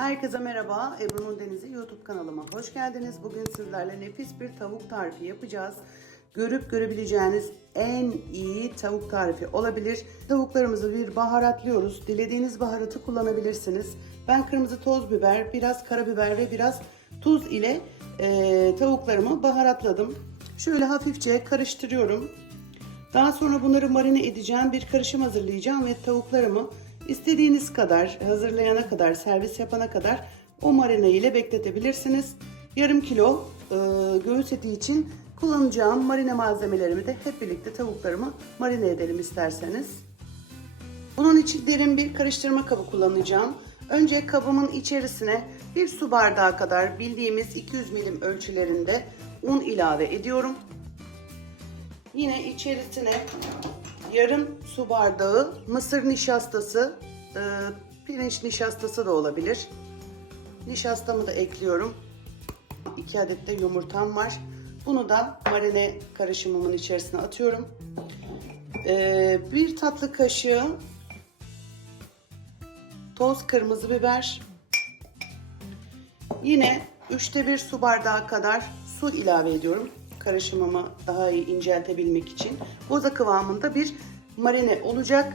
Herkese merhaba. Ebru'nun Denizi YouTube kanalıma hoş geldiniz. Bugün sizlerle nefis bir tavuk tarifi yapacağız. Görüp görebileceğiniz en iyi tavuk tarifi olabilir. Tavuklarımızı bir baharatlıyoruz. Dilediğiniz baharatı kullanabilirsiniz. Ben kırmızı toz biber, biraz karabiber ve biraz tuz ile e, tavuklarımı baharatladım. Şöyle hafifçe karıştırıyorum. Daha sonra bunları marine edeceğim. Bir karışım hazırlayacağım ve tavuklarımı istediğiniz kadar hazırlayana kadar, servis yapana kadar o marine ile bekletebilirsiniz. Yarım kilo e, göğüs eti için kullanacağım marine malzemelerimi de hep birlikte tavuklarımı marine edelim isterseniz. Bunun için derin bir karıştırma kabı kullanacağım. Önce kabımın içerisine bir su bardağı kadar bildiğimiz 200 milim ölçülerinde un ilave ediyorum. Yine içerisine yarım su bardağı mısır nişastası, e, pirinç nişastası da olabilir. Nişastamı da ekliyorum. 2 adet de yumurtam var. Bunu da marine karışımımın içerisine atıyorum. E, bir tatlı kaşığı toz kırmızı biber. Yine üçte bir su bardağı kadar su ilave ediyorum. Karışımımı daha iyi inceltebilmek için. Boza kıvamında bir marine olacak.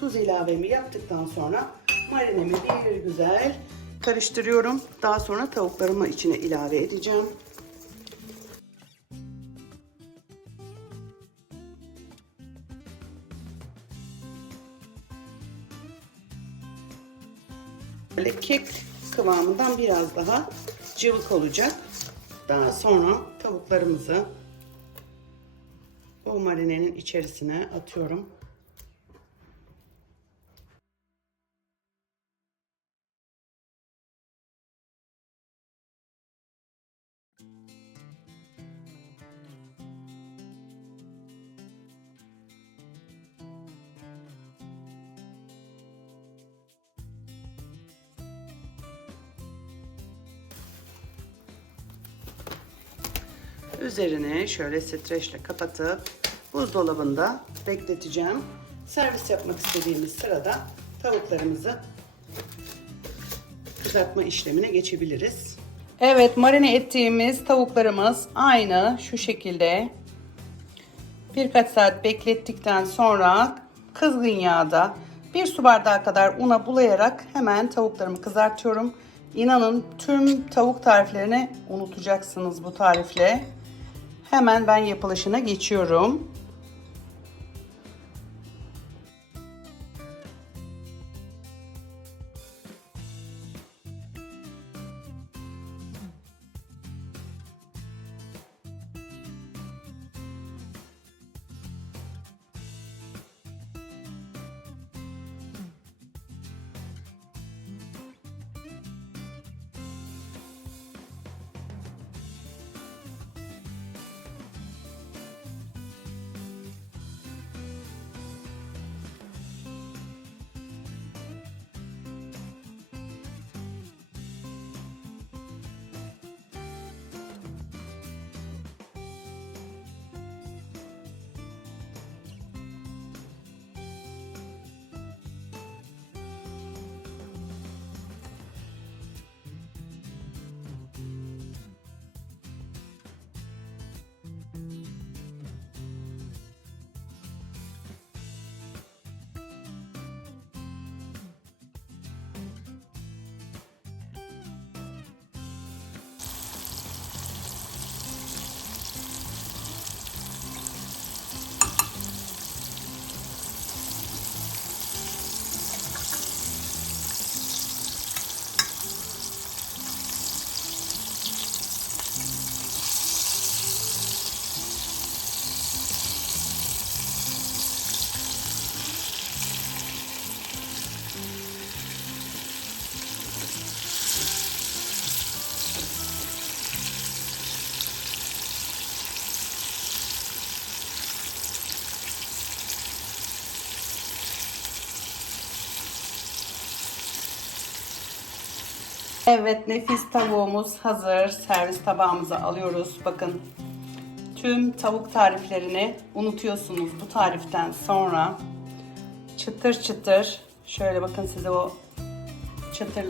Tuz ilavemi yaptıktan sonra marinemi bir güzel karıştırıyorum. Daha sonra tavuklarımı içine ilave edeceğim. Böyle kek kıvamından biraz daha cıvık olacak. Daha sonra tavuklarımızı o marinenin içerisine atıyorum. Üzerine şöyle streçle kapatıp buzdolabında bekleteceğim. Servis yapmak istediğimiz sırada tavuklarımızı kızartma işlemine geçebiliriz. Evet marine ettiğimiz tavuklarımız aynı şu şekilde birkaç saat beklettikten sonra kızgın yağda bir su bardağı kadar una bulayarak hemen tavuklarımı kızartıyorum. İnanın tüm tavuk tariflerini unutacaksınız bu tarifle. Hemen ben yapılışına geçiyorum. Evet nefis tavuğumuz hazır. Servis tabağımıza alıyoruz. Bakın tüm tavuk tariflerini unutuyorsunuz bu tariften sonra. Çıtır çıtır. Şöyle bakın size o çıtır.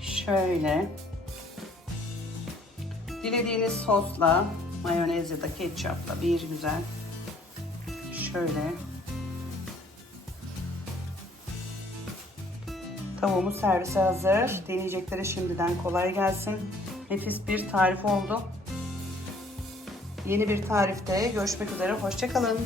Şöyle. Dilediğiniz sosla, mayonez ya da ketçapla bir güzel şöyle Tavuğumuz servise hazır. Deneyeceklere şimdiden kolay gelsin. Nefis bir tarif oldu. Yeni bir tarifte görüşmek üzere. Hoşçakalın.